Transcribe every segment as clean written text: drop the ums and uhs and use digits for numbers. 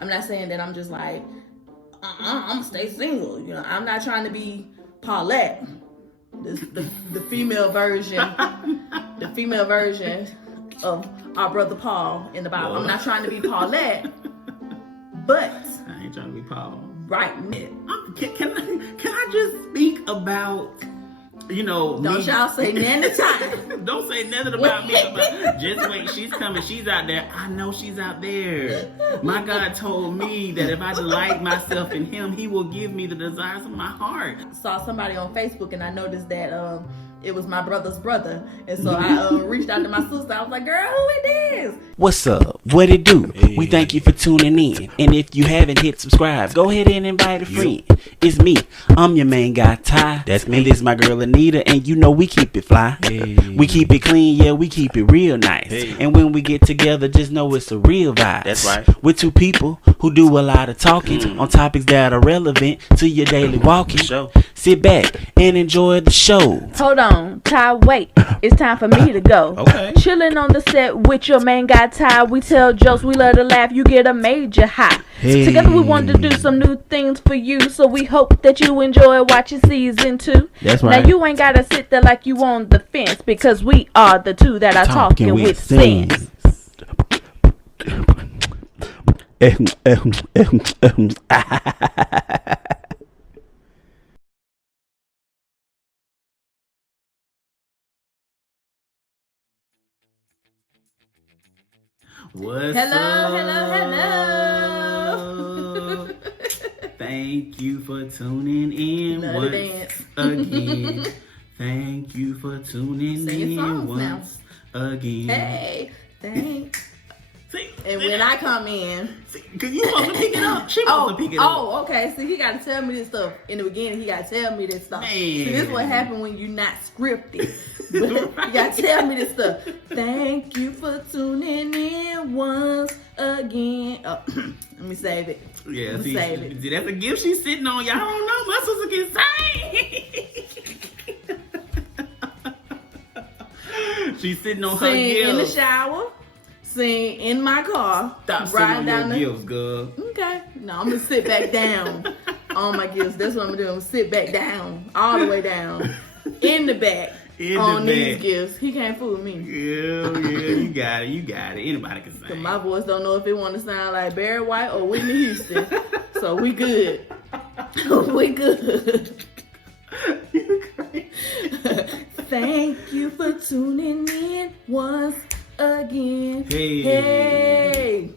I'm not saying that I'm just like, I'm gonna stay single. You know, I'm not trying to be Paulette, the female version, of our brother Paul in the Bible. I'm not trying to be Paulette, but I ain't trying to be Paul. Right. Can I just speak about, Don't y'all say nothing time. Don't say nothing about me. Just wait, she's coming. She's out there. I know she's out there. My God told me that if I delight myself in Him, He will give me the desires of my heart. Saw somebody on Facebook and I noticed that it was my brother's brother. And so I reached out to my sister. I was like, girl, who it is? What's up? What it do? Hey. We thank you for tuning in. And if you haven't hit subscribe, go ahead and invite a friend. It's me. I'm your main guy, Ty. That's me. And this is my girl, Anita. And you know we keep it fly. Hey. We keep it clean. Yeah, we keep it real nice. Hey. And when we get together, just know it's a real vibe. That's right. We're two people who do a lot of talking on topics that are relevant to your daily walking. Sure. Sit back and enjoy the show. Hold on, Ty, wait. It's time for me to go. Okay. Chilling on the set with your main guy, Ty. We tell jokes, we love to laugh, you get a major high. Hey. Together we want to do some new things for you, so we hope that you enjoy watching season 2. That's right. Now you ain't gotta sit there like you on the fence, because we are the two that are talking with sense. What's hello. Thank you for tuning in once again. Thank you for tuning in once again. Hey, thanks. And when I come in, cause you supposed to pick it up. She supposed to pick it up. Oh, okay. See, he got to tell me this stuff in the beginning. He got to tell me this stuff. Man. See, this is what happened when you're not scripted. You got to tell me this stuff. Thank you for tuning in once again. Oh, let me save it. Yeah, see, that's a gift she's sitting on. Y'all don't know. My sister can sing. She's sitting on her gift. In the shower. Sing in my car. Stop riding down the gifts, girl. Okay. No, I'm gonna sit back down on my gifts. That's what I'm gonna do. I'm gonna sit back down, all the way down, in the back on these gifts. He can't fool me. Yeah, you got it. Anybody can sing. My voice don't know if it want to sound like Barry White or Whitney Houston. So we good. We good. You crazy. Thank you for tuning in once again. Hey.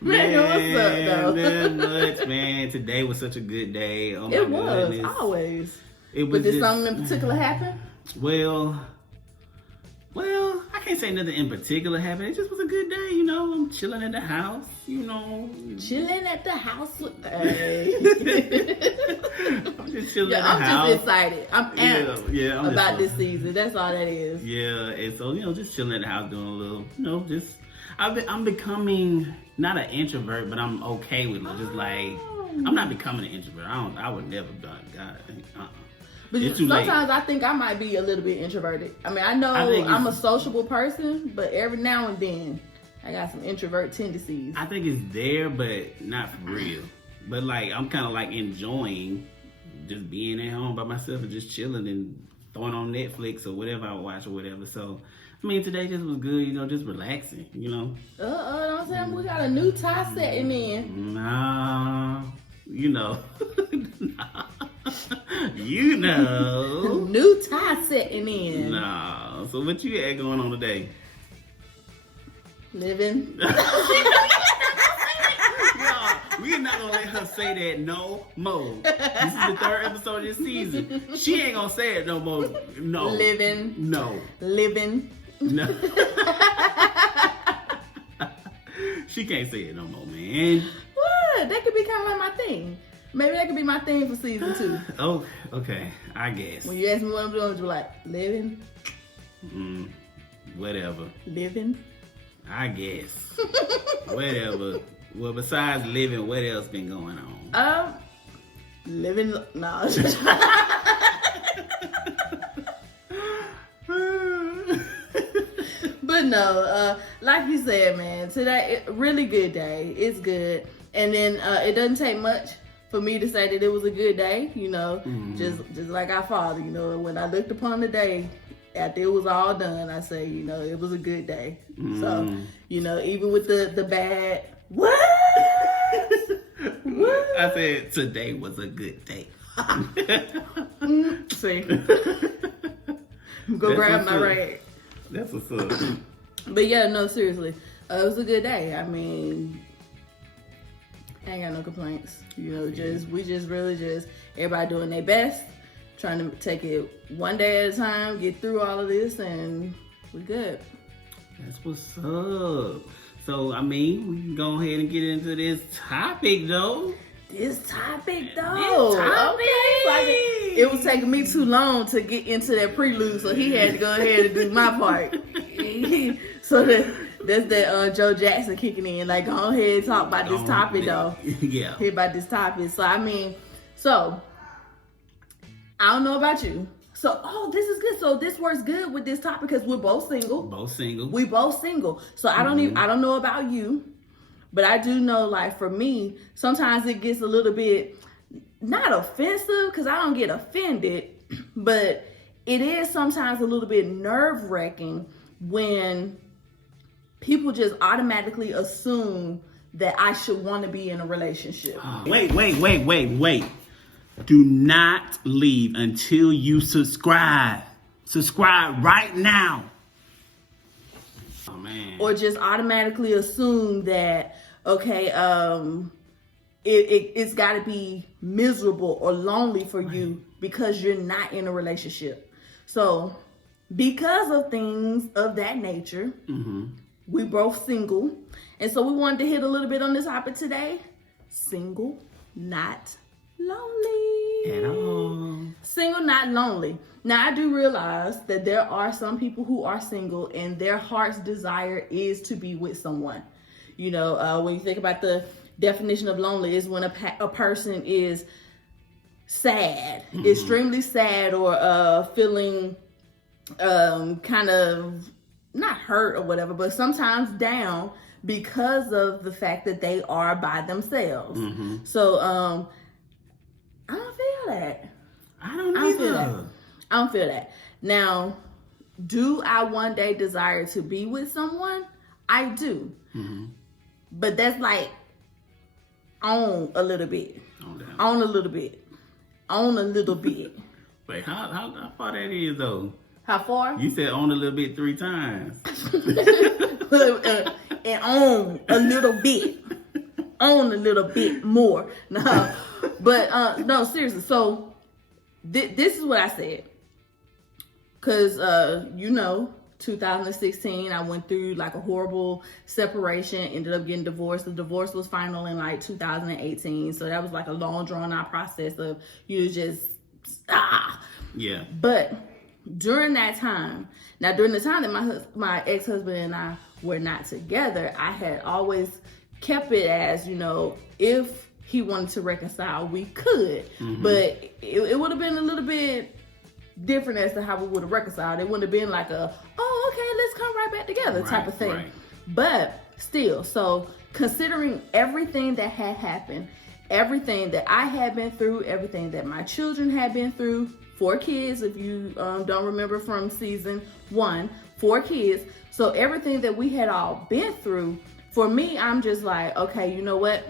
Man, what's up, though? Not much, man. Today was such a good day. Oh my goodness. Always. But did something in particular happen? Well, I can't say nothing in particular happened. It just was a good day, I'm chilling at the house, Chilling at the house with hey. I'm just chilling at the house. I'm just excited. I'm amped about this season. That's all that is. Yeah, and so, just chilling at the house doing a little, I'm becoming not an introvert, but I'm okay with it. Just like, I'm not becoming an introvert. I would never done God. But sometimes I think I might be a little bit introverted. I mean, I know I'm a sociable person, but every now and then I got some introvert tendencies. I think it's there, but not for real. But like, I'm kind of like enjoying just being at home by myself and just chilling and throwing on Netflix or whatever I watch or whatever. So, I mean, today just was good, just relaxing, don't say we got a new tie setting in. Nah, nah. New tie setting in. Nah. So what you got going on today? Living. We're not gonna let her say that no more. This is the 3rd episode of this season. She ain't gonna say it no more. No. Living. No. Living. No. She can't say it no more, man. What? That could be kind of like my thing. Maybe that could be my thing for season 2. Oh, okay. I guess. When you ask me what I'm doing, you're like, living? Whatever. Living? I guess. Whatever. Well, besides living, what else been going on? Living, no. But Like you said, man, today, really good day. It's good. And then it doesn't take much for me to say that it was a good day, just like our Father, when I looked upon the day, after it was all done, I say, it was a good day. So, even with the bad, what? I said, today was a good day. See? Go grab my rag. That's what's up. But yeah, no, seriously. It was a good day. I mean, I ain't got no complaints. We just really everybody doing their best, trying to take it one day at a time, get through all of this, and we good. That's what's up. So, I mean, we can go ahead and get into this topic, though. Okay. It was taking me too long to get into that prelude, so he had to go ahead and do my part. So that's that Joe Jackson kicking in. Like, go ahead and talk about this topic, though. Yeah. Hear about this topic. So, I mean, I don't know about you. So, this is good. So this works good with this topic because we're both single. We both single. So I don't know about you, but I do know, like, for me, sometimes it gets a little bit, not offensive because I don't get offended, but it is sometimes a little bit nerve-wracking when people just automatically assume that I should want to be in a relationship. Wait. Do not leave until you subscribe. Subscribe right now. Oh, man. Or just automatically assume that, okay, it's got to be miserable or lonely for you because you're not in a relationship. So, because of things of that nature, we both single. And so we wanted to hit a little bit on this topic today. Single, not lonely. At all. Single, not lonely. Now, I do realize that there are some people who are single and their heart's desire is to be with someone. When you think about the definition of lonely, is when a person is sad, extremely sad, or feeling kind of not hurt or whatever, but sometimes down because of the fact that they are by themselves. So, I don't feel that. I don't feel that. Now, do I one day desire to be with someone? I do. But that's like on a little bit. On a little bit. Wait, how far that is, though? How far? You said on a little bit 3 times. And on a little bit. On a little bit more. No. But, no, seriously. So, this is what I said. Because, 2016, I went through like a horrible separation, ended up getting divorced. The divorce was final in like 2018. So that was like a long drawn out process of Yeah. But during that time, during the time that my ex-husband and I were not together, I had always kept it as, if he wanted to reconcile, we could. But it would have been a little bit different as to how we would have reconciled. It wouldn't have been like okay, let's come right back together type of thing. Right. But still, so considering everything that had happened, everything that I had been through, everything that my children had been through, 4 kids, if you don't remember from season 1, 4 kids. So everything that we had all been through, for me, I'm just like, okay, you know what?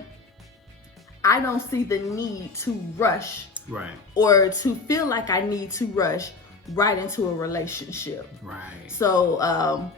I don't see the need to rush. Right. Or to feel like I need to rush right into a relationship. Right. So,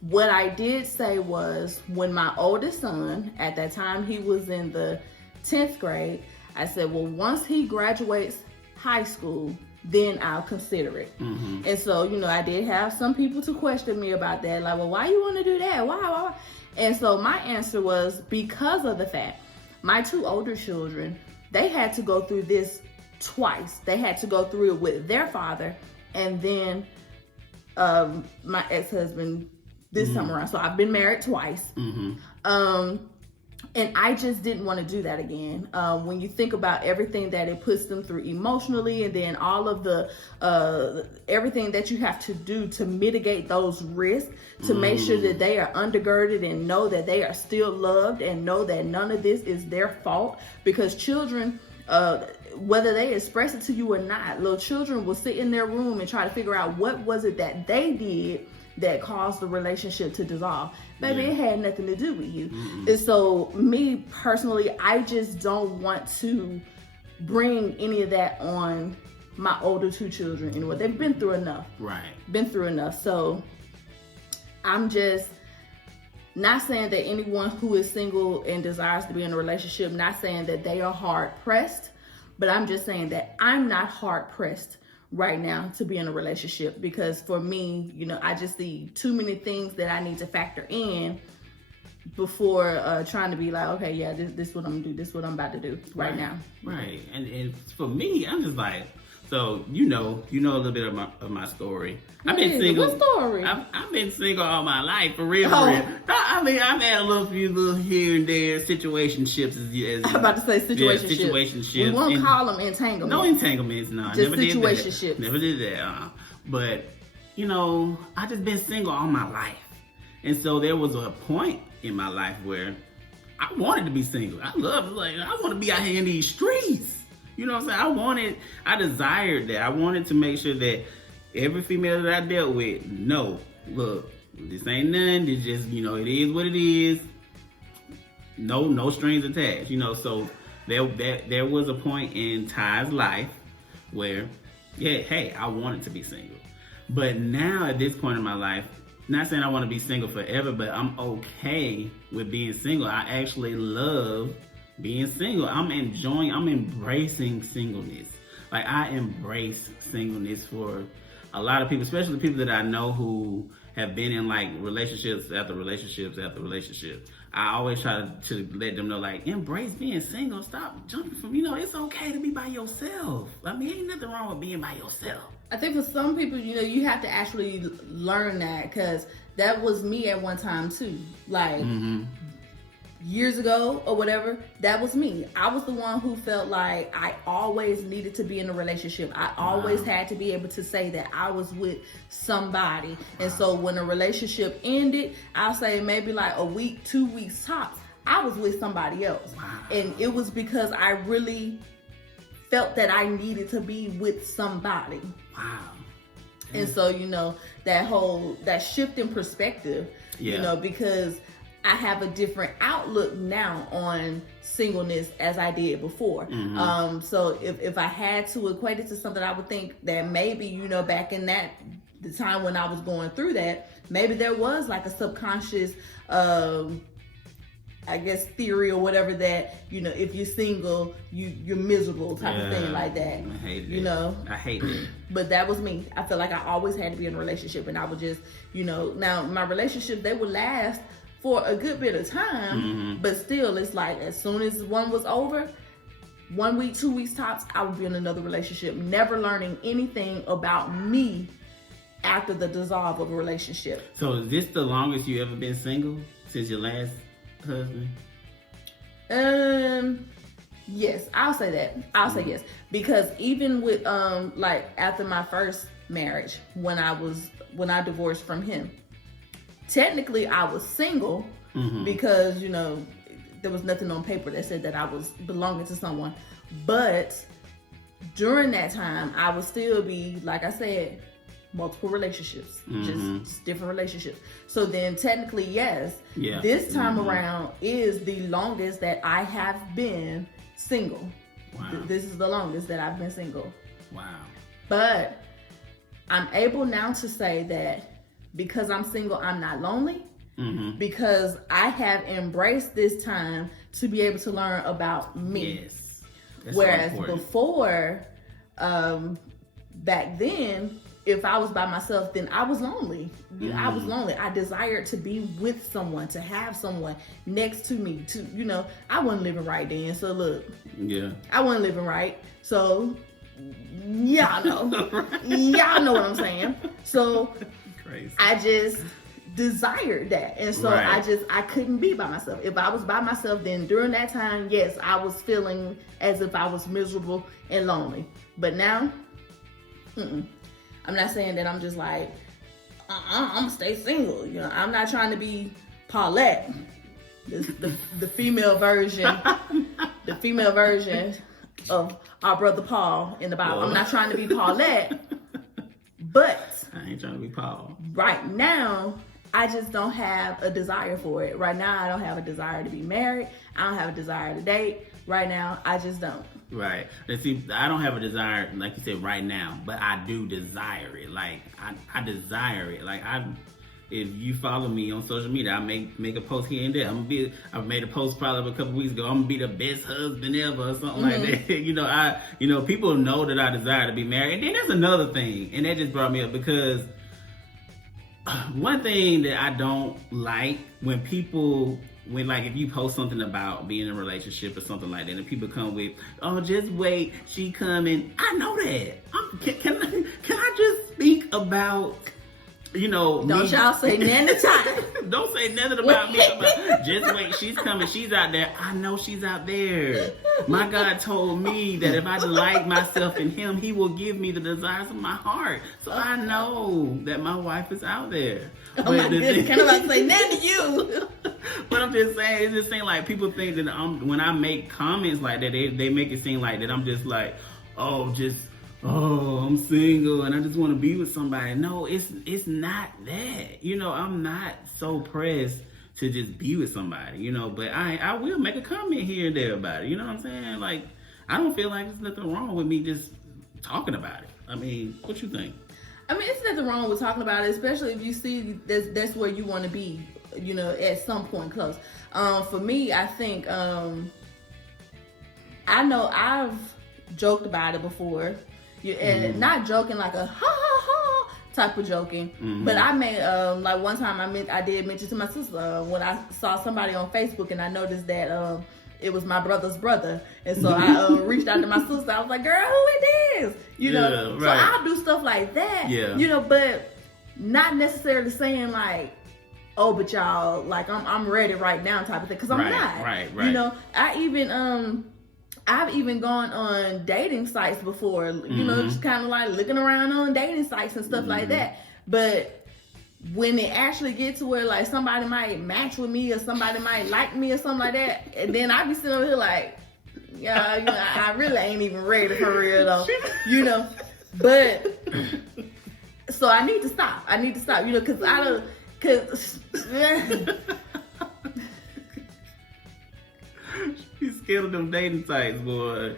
what I did say was, when my oldest son, at that time he was in the 10th grade, I said, well, once he graduates high school, then I'll consider it. And so, I did have some people to question me about that. Like, well, why you want to do that? Why? And so my answer was, because of the fact, my 2 older children, they had to go through this twice. They had to go through it with their father and then my ex-husband this time around. So I've been married twice. And I just didn't want to do that again. When you think about everything that it puts them through emotionally, and then all of the everything that you have to do to mitigate those risks, to make sure that they are undergirded and know that they are still loved and know that none of this is their fault. Because children, whether they express it to you or not, little children will sit in their room and try to figure out what was it that they did that caused the relationship to dissolve. Baby, it had nothing to do with you. And so me personally, I just don't want to bring any of that on my older 2 children anymore. They've been through enough. Right. Been through enough. So I'm just not saying that anyone who is single and desires to be in a relationship, not saying that they are hard pressed, but I'm just saying that I'm not hard pressed right now to be in a relationship, because for me, I just see too many things that I need to factor in before trying to be like, okay, yeah, this is what I'm gonna do, this is what I'm about to do right now. Right. And for me, I'm just like, so you know a little bit of my story. I've been single. What story? I've been single all my life, for real. I mean, I've had a few little here and there situationships. I'm about to say situationships. Yeah, situationships. We won't call them entanglements. No entanglements, no. Just situationships. Never did that. But I just been single all my life, and so there was a point in my life where I wanted to be single. I want to be out here in these streets. You know what I'm saying? I desired that. I wanted to make sure that every female that I dealt with, no, look, this ain't none. It's just, it is what it is. No strings attached. So there was a point in Ty's life where, hey, I wanted to be single. But now at this point in my life, not saying I want to be single forever, but I'm okay with being single. I actually love being single. I'm embracing singleness. Like, I embrace singleness for a lot of people, especially people that I know who have been in like relationships after relationships after relationships. I always try to let them know, like, embrace being single. Stop jumping from, it's okay to be by yourself. I mean, ain't nothing wrong with being by yourself. I think for some people, you have to actually learn that, because that was me at one time too. Like, years ago or whatever, that was me. I was the one who felt like I always needed to be in a relationship. I always had to be able to say that I was with somebody. And so when a relationship ended, I'll say maybe like a week, 2 weeks tops, I was with somebody else. And it was because I really felt that I needed to be with somebody. And so, that shift in perspective, because I have a different outlook now on singleness as I did before. So if I had to equate it to something, I would think that maybe, back in the time when I was going through that, maybe there was like a subconscious, I guess, theory or whatever that, if you're single, you're miserable type of thing like that. I hate it. I hate it. But that was me. I felt like I always had to be in a relationship, and I would just, now my relationships, they would last for a good bit of time, but still, it's like as soon as one was over, 1 week, 2 weeks tops, I would be in another relationship, never learning anything about me after the dissolve of a relationship. So is this the longest you ever been single since your last husband? Yes, I'll say that. I'll say yes, because even with like after my first marriage, when I divorced from him, technically I was single because there was nothing on paper that said that I was belonging to someone. But during that time, I would still be, like I said, multiple relationships, just different relationships. So then technically, yes, this time around is the longest that I have been single. This is the longest that I've been single. But I'm able now to say that because I'm single, I'm not lonely, because I have embraced this time to be able to learn about me. Whereas before, back then, if I was by myself, then I was lonely. I was lonely. I desired to be with someone, to have someone next to me. I wasn't living right then. So look, I wasn't living right. So y'all know, y'all know what I'm saying. So crazy. I just desired that. And so I couldn't be by myself. If I was by myself, then during that time, yes, I was feeling as if I was miserable and lonely. But now, I'm not saying that I'm just like, I'm gonna stay single. You know, I'm not trying to be Paulette, the female version, the female version of our brother Paul in the Bible. I'm not trying to be Paulette, but I ain't trying to be Paul. Right now, I just don't have a desire for it. Right now, I don't have a desire to be married. I don't have a desire to date. Right now, I just don't. Right. And see, I don't have a desire, like you said, right now, but I do desire it. Like, I desire it. Like, if you follow me on social media, I make a post here and there. I made a post probably a couple weeks ago. I'm gonna be the best husband ever or something like that. People know that I desire to be married. And then there's another thing, and that just brought me up because one thing that I don't like when if you post something about being in a relationship or something like that, and people come with, oh, just wait, she coming. I know that. Can I just speak about, don't y'all say nothing time. Don't say nothing about me. Just wait, she's coming. She's out there. I know she's out there. My God told me that if I delight myself in Him, He will give me the desires of my heart. So I know that my wife is out there. Oh my goodness, can't nobody say nothing to you. But I'm just saying, it's just saying like people think that when I make comments like that, they make it seem like that I'm just like, I'm single and I just want to be with somebody. No, it's not that. I'm not so pressed to just be with somebody, but I will make a comment here and there about it. You know what I'm saying? Like, I don't feel like there's nothing wrong with me just talking about it. I mean, what you think? I mean, it's nothing wrong with talking about it, especially if you see that's where you want to be, at some point close. For me, I think, I know I've joked about it before. And not joking like a ha ha ha type of joking, but I made like one time I did mention to my sister when I saw somebody on Facebook and I noticed that it was my brother's brother, and so I reached out to my sister. I was like, "Girl, who it is?" So I'll do stuff like that, but not necessarily saying like, "Oh, but y'all, like I'm ready right now" type of thing, because I'm not. Right. I've even gone on dating sites before, just kind of like looking around on dating sites and stuff like that. But when it actually gets to where like somebody might match with me or somebody might like me or something like that, and then I be sitting over here like, I really ain't even ready for real though, But so I need to stop. Because He's scared of them dating sites, boy.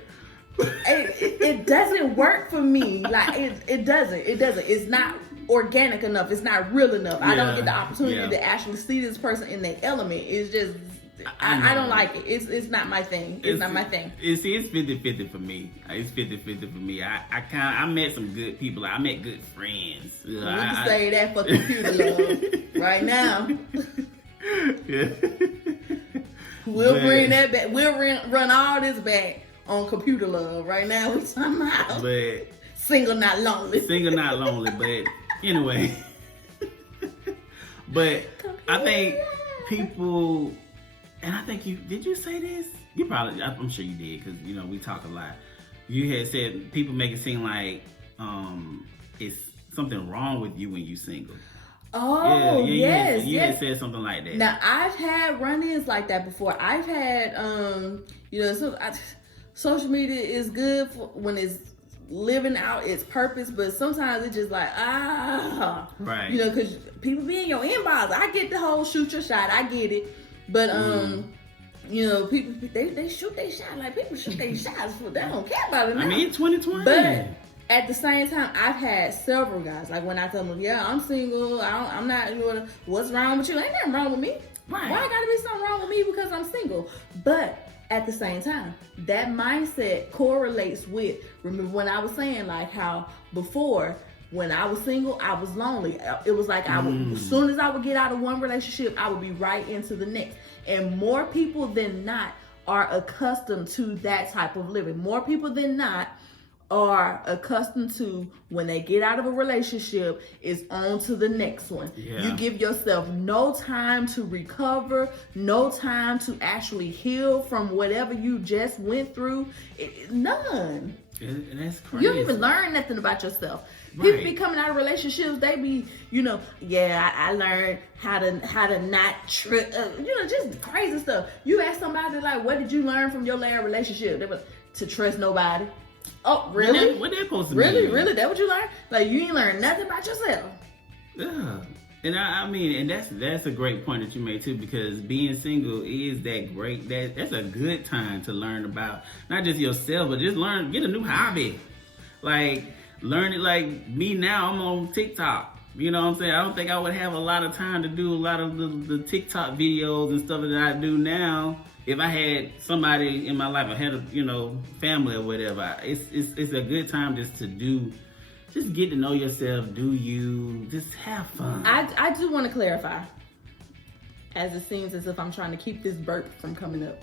It doesn't work for me. Like it doesn't. It's not organic enough. It's not real enough. I don't get the opportunity to actually see this person in their element. It's just I don't like it. It's not my thing. It's not my thing. It's 50-50 for me. It's 50-50 for me. I met some good people. I met good friends. We can say that for computer love right now. Yeah. We'll bring that back. We'll run all this back on computer love right now. Somehow. But single, not lonely. Single, not lonely. But anyway. But I think people, and I think did you say this? You probably, I'm sure you did, because we talk a lot. You had said people make it seem like it's something wrong with you when you single. Oh, yes. You had said something like that. Now, I've had run-ins like that before. I've had, social media is good for when it's living out its purpose, but sometimes it's just like, right. Because people be in your inbox. I get the whole shoot your shot. I get it. But, people, they shoot their shot. Like, people shoot their shots. They don't care about it now. I mean, 2020. But at the same time, I've had several guys, like when I tell them, I'm single, I'm not, what's wrong with you? Ain't nothing wrong with me. Right. Why gotta be something wrong with me because I'm single? But at the same time, that mindset correlates with, remember when I was saying like how before, when I was single, I was lonely. It was like as soon as I would get out of one relationship, I would be right into the next. And more people than not are accustomed to that type of living. More people than not are accustomed to when they get out of a relationship is on to the next one. Yeah. You give yourself no time to recover, no time to actually heal from whatever you just went through. None. And that's crazy. You don't even learn nothing about yourself. Right. People be coming out of relationships, they be, I learned how to not just crazy stuff. You ask somebody like, what did you learn from your last relationship? They were to trust nobody. Oh, really? What that supposed to really? mean? Really? That what you learned? Like, you ain't learned nothing about yourself. Yeah. And I mean, and that's a great point that you made too, because being single is that's a good time to learn about not just yourself, but just get a new hobby. Like, learn it. Like me now, I'm on TikTok. You know what I'm saying? I don't think I would have a lot of time to do a lot of the TikTok videos and stuff that I do now if I had somebody in my life. I had a family or whatever. It's a good time just get to know yourself. Just have fun. I do want to clarify, as it seems as if I'm trying to keep this burp from coming up.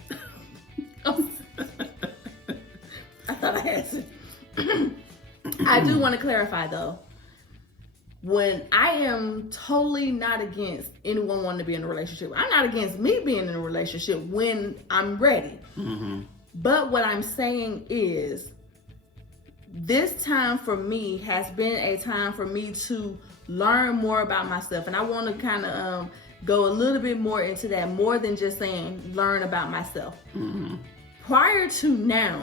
I thought I had to. I do want to clarify though. When I am totally not against anyone wanting to be in a relationship, I'm not against me being in a relationship when I'm ready. Mm-hmm. But what I'm saying is, this time for me has been a time for me to learn more about myself. And I want to kind of go a little bit more into that, more than just saying learn about myself. Mm-hmm. Prior to now,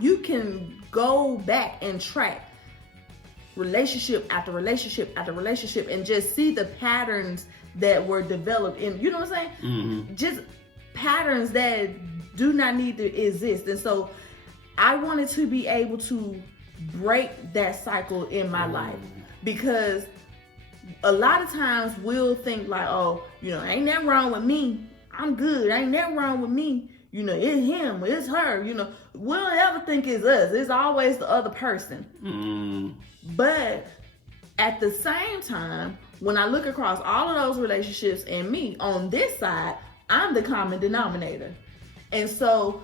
you can go back and track relationship after relationship after relationship and just see the patterns that were developed in, you know what I'm saying? Mm-hmm. Just patterns that do not need to exist. And so I wanted to be able to break that cycle in my life, because a lot of times we'll think like, oh, ain't nothing wrong with me. I'm good. Ain't nothing wrong with me. It's him, it's her, we don't ever think it's us. It's always the other person. Mm. But at the same time, when I look across all of those relationships and me on this side, I'm the common denominator. And so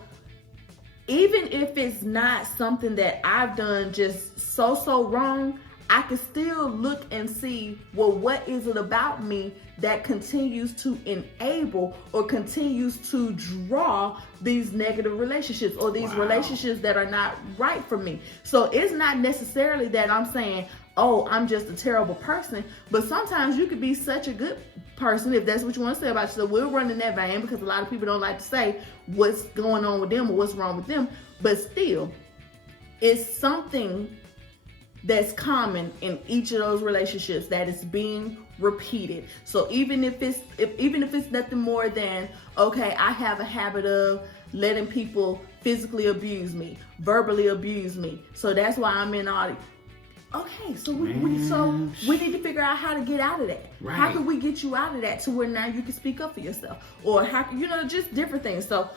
even if it's not something that I've done just so wrong, I can still look and see, well, what is it about me that continues to enable or continues to draw these negative relationships or these relationships that are not right for me. So it's not necessarily that I'm saying, oh, I'm just a terrible person, but sometimes you could be such a good person, if that's what you want to say about yourself. We're running that vein because a lot of people don't like to say what's going on with them or what's wrong with them, but still, it's something that's common in each of those relationships that is being repeated. So even if it's nothing more than, okay, I have a habit of letting people physically abuse me, verbally abuse me, so that's why I'm in all. Okay, so we need to figure out how to get out of that. Right. How can we get you out of that to where now you can speak up for yourself, or how can, just different things. So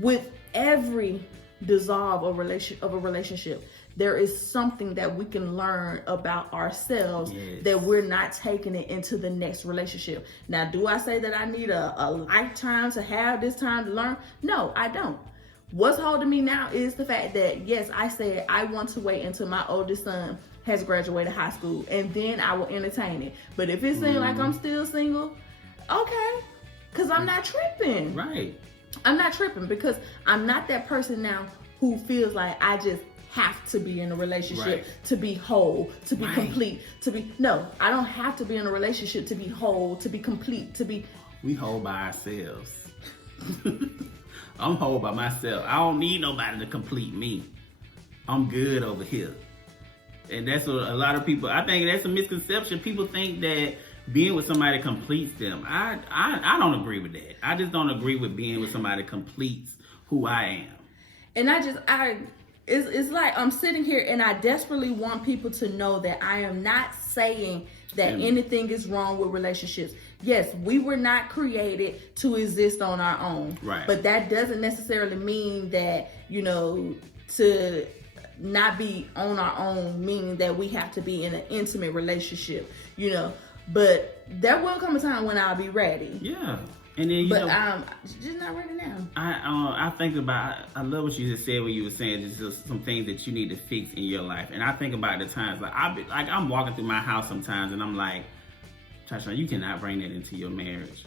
with every dissolve of a relationship, there is something that we can learn about ourselves, yes, that we're not taking it into the next relationship. Now, do I say that I need a lifetime to have this time to learn? No, I don't. What's holding me now is the fact that, yes, I said I want to wait until my oldest son has graduated high school, and then I will entertain it. But if it seems like I'm still single, okay, because I'm not tripping. Right. I'm not tripping because I'm not that person now who feels like I just have to be in a relationship to be whole, to be complete, no, I don't have to be in a relationship to be whole, to be complete, to be. We whole by ourselves. I'm whole by myself. I don't need nobody to complete me. I'm good over here. And that's what a lot of people, I think that's a misconception. People think that being with somebody completes them. I don't agree with that. I just don't agree with being with somebody completes who I am. And it's like I'm sitting here and I desperately want people to know that I am not saying that anything is wrong with relationships. Yes, we were not created to exist on our own. Right. But that doesn't necessarily mean that, to not be on our own, meaning that we have to be in an intimate relationship, But there will come a time when I'll be ready. Yeah. And then just not ready now. I think about. I love what you just said when you were saying just some things that you need to fix in your life. And I think about the times I'm walking through my house sometimes, and I'm like, Tasha, you cannot bring that into your marriage.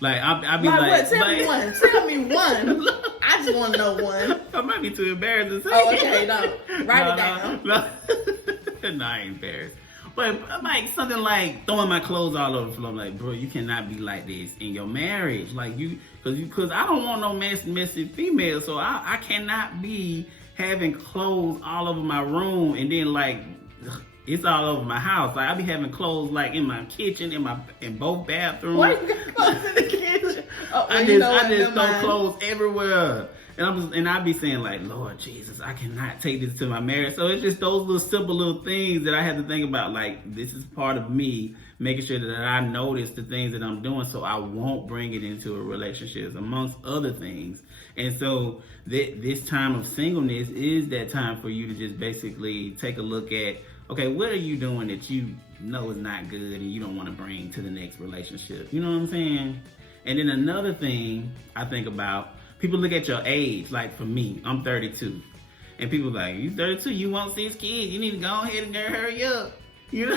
Like I be like, what? Tell me one. Tell me one. I just want to know one. I might be too embarrassed to say. Oh, okay, no. Write it down. No, I ain't embarrassed. But like something like throwing my clothes all over the floor. I'm like, bro, you cannot be like this in your marriage. Like because I don't want no messy female. So I cannot be having clothes all over my room and then like it's all over my house. Like I be having clothes like in my kitchen, in both bathrooms. Why you got clothes in the kitchen? I just throw clothes everywhere. And I be saying like, Lord Jesus, I cannot take this to my marriage. So it's just those little simple little things that I have to think about. Like this is part of me making sure that I notice the things that I'm doing, so I won't bring it into a relationship, amongst other things. And so this time of singleness is that time for you to just basically take a look at, okay, what are you doing that you know is not good and you don't want to bring to the next relationship? You know what I'm saying? And then another thing I think about. People look at your age, like for me, I'm 32. And people like, you 32, you want 6 kids, you need to go ahead and hurry up. You know?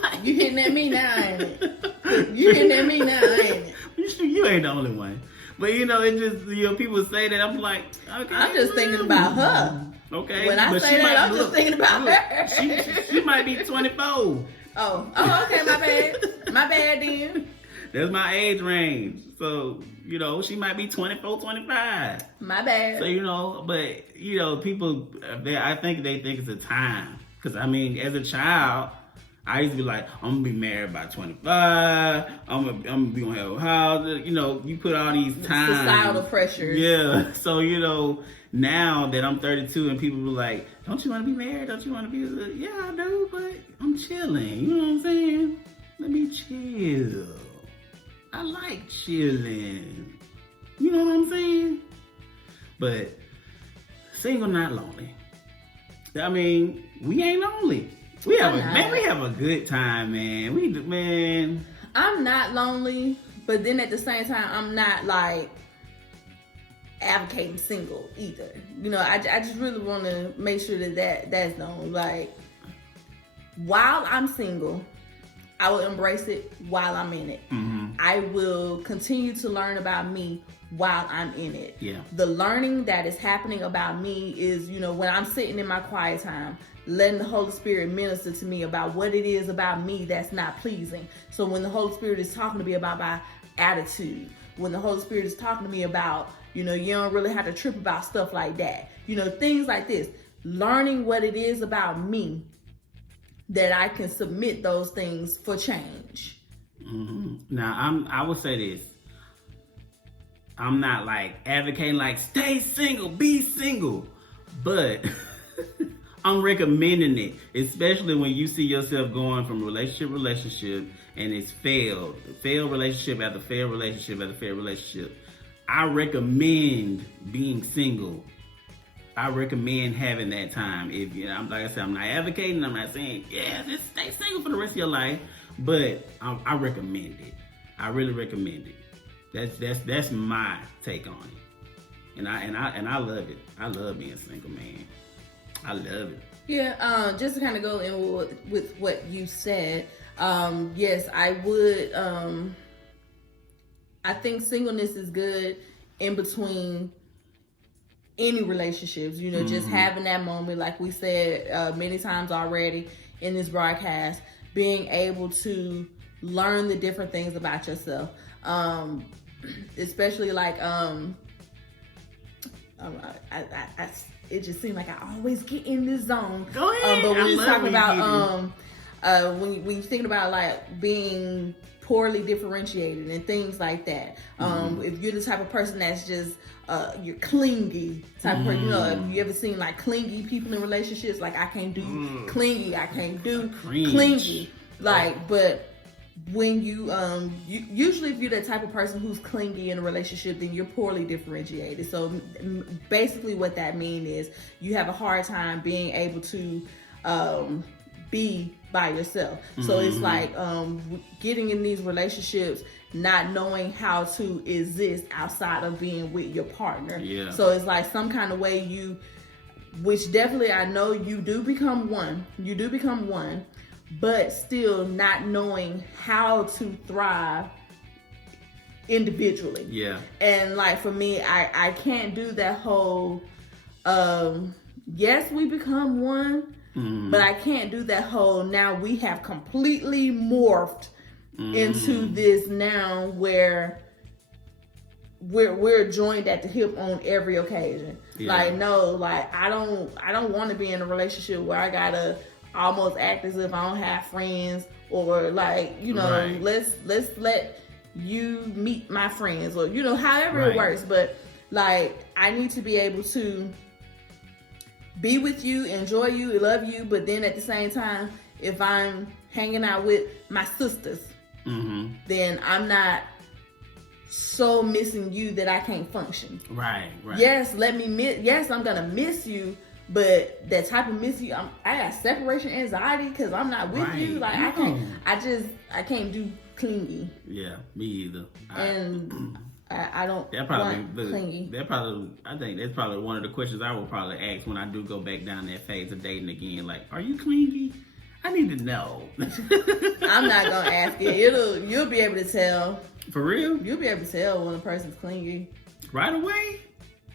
Like, you hitting at me now, ain't it? You hitting at me now, ain't it? You ain't the only one. But it just, people say that, I'm like, okay. I'm just thinking about her. Okay. When I say that, I'm just thinking about her. She might be 24. Oh, okay, my bad. My bad then. That's my age range. So, she might be 24, 25. My bad. So, but, people, I think they think it's a time. Because, as a child, I used to be like, I'm going to be married by 25. I'm going to have a house. You put all these times. Societal pressures. Yeah. So, now that I'm 32 and people be like, don't you want to be married? Don't you want to be? Yeah, I do, but I'm chilling. You know what I'm saying? Let me chill. I like chilling. You know what I'm saying? But single, not lonely. We ain't lonely. We have a good time, man. I'm not lonely, but then at the same time, I'm not like advocating single either. I just really want to make sure that's known. Like, while I'm single, I will embrace it while I'm in it. Mm-hmm. I will continue to learn about me while I'm in it. Yeah. The learning that is happening about me is, when I'm sitting in my quiet time, letting the Holy Spirit minister to me about what it is about me that's not pleasing. So when the Holy Spirit is talking to me about my attitude, when the Holy Spirit is talking to me about, you don't really have to trip about stuff like that. Things like this. Learning what it is about me that I can submit those things for change. Mm-hmm. Now, I would say this. I'm not like advocating like stay single, be single, but I'm recommending it, especially when you see yourself going from relationship and it's failed relationship after failed relationship after failed relationship. I recommend being single. I recommend having that time. If like I said, I'm not advocating. I'm not saying just stay single for the rest of your life, but I recommend it. I really recommend it. That's my take on it, and I love it. I love being single, man. I love it. Yeah. Just to kind of go in with what you said. Yes, I would. I think singleness is good in between any relationships, just having that moment, like we said many times already in this broadcast, being able to learn the different things about yourself, especially like it just seems like I always get in this zone. Go ahead. But when you talk about when you're thinking about like being poorly differentiated and things like that, if you're the type of person that's just you're clingy type of person, have you ever seen like clingy people in relationships? Like, I can't do clingy, I can't do clingy. Like, but when you usually if you're the type of person who's clingy in a relationship, then you're poorly differentiated. So basically what that means is you have a hard time being able to be by yourself. So it's like getting in these relationships not knowing how to exist outside of being with your partner. Yeah. So it's like some kind of way which definitely I know you do become one, but still not knowing how to thrive individually. Yeah. And like for me, I can't do that whole, yes, we become one, but I can't do that whole, now we have completely morphed into this now where we're joined at the hip on every occasion. Yeah. Like, no, like I don't want to be in a relationship where I gotta almost act as if I don't have friends, or like, you know, Right. let's let you meet my friends, or, you know, however Right. it works. But like, I need to be able to be with you, enjoy you, love you, but then at the same time, if I'm hanging out with my sisters, then I'm not so missing you that I can't function. Right. Yes, yes, I'm gonna miss you, but that type of miss you, I got separation anxiety because I'm not with you. Like, I can't do clingy. Yeah, me either. And I don't that probably want clingy. I think that's probably one of the questions I will probably ask when I do go back down that phase of dating again. Like, are you clingy? I need to know. I'm not gonna ask it. You'll be able to tell. For real? You'll be able to tell when a person's clingy right away.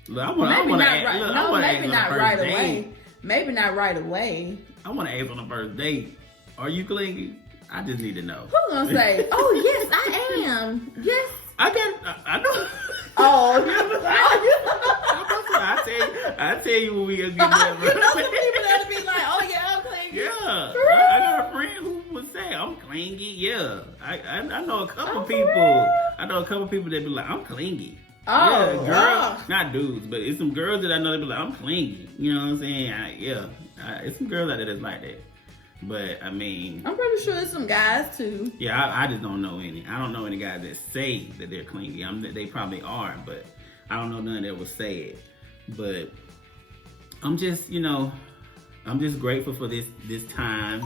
Look, maybe not right away. Maybe not right away. I want to ask on the first date. Are you clingy? I just need to know. Who's gonna say, "Oh yes, I am. Yes, I know." Oh, I tell you when we gonna get married. You know some people that'll be like, "Oh yeah, I'm clingy." Yeah, I got a friend who would say I'm clingy. Yeah, I know a couple people. I know a couple people that be like, I'm clingy. Oh, yeah, girls, not dudes, but it's some girls that I know that be like, I'm clingy. You know what I'm saying? It's some girls out there that's like that. But I mean, I'm pretty sure there's some guys too. Yeah, I just don't know any. I don't know any guys that say that they're clingy. They probably are, but I don't know none that would say it. But I'm just, I'm just grateful for this time.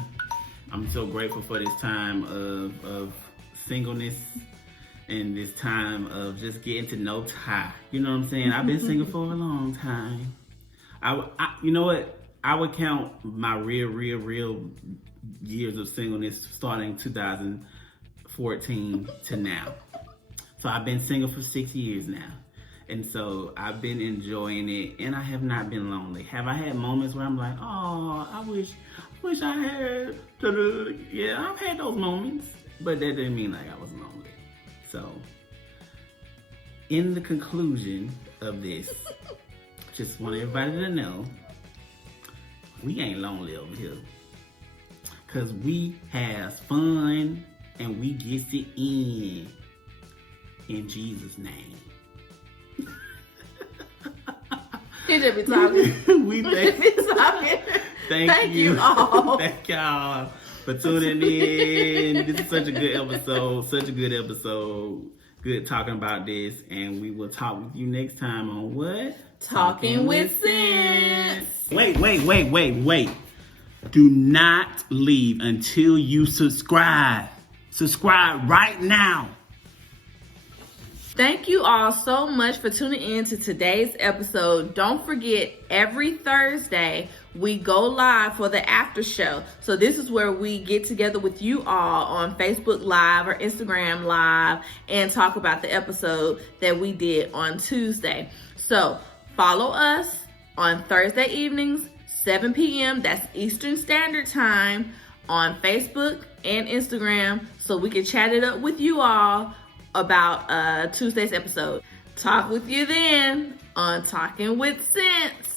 I'm so grateful for this time of singleness and this time of just getting to know Ty. You know what I'm saying? I've been single for a long time. You know what? I would count my real years of singleness starting 2014 to now. So I've been single for 6 years now. And so I've been enjoying it, and I have not been lonely. Have I had moments where I'm like, oh, I wish I had, yeah, I've had those moments, but that didn't mean like I was lonely. So in the conclusion of this, just want everybody to know, we ain't lonely over here. Cause we has fun and we gets it in Jesus' name. He just be talking. We thank you all. Thank y'all for tuning in. This is such a good episode. Good talking about this, and we will talk with you next time on what? Talking with Sense. Wait. Do not leave until you subscribe. Subscribe right now. Thank you all so much for tuning in to today's episode. Don't forget, every Thursday, we go live for the after show. So this is where we get together with you all on Facebook Live or Instagram Live and talk about the episode that we did on Tuesday. So follow us on Thursday evenings, 7 p.m. That's Eastern Standard Time on Facebook and Instagram, so we can chat it up with you all about Tuesday's episode. Talk with you then on Talking with Sense.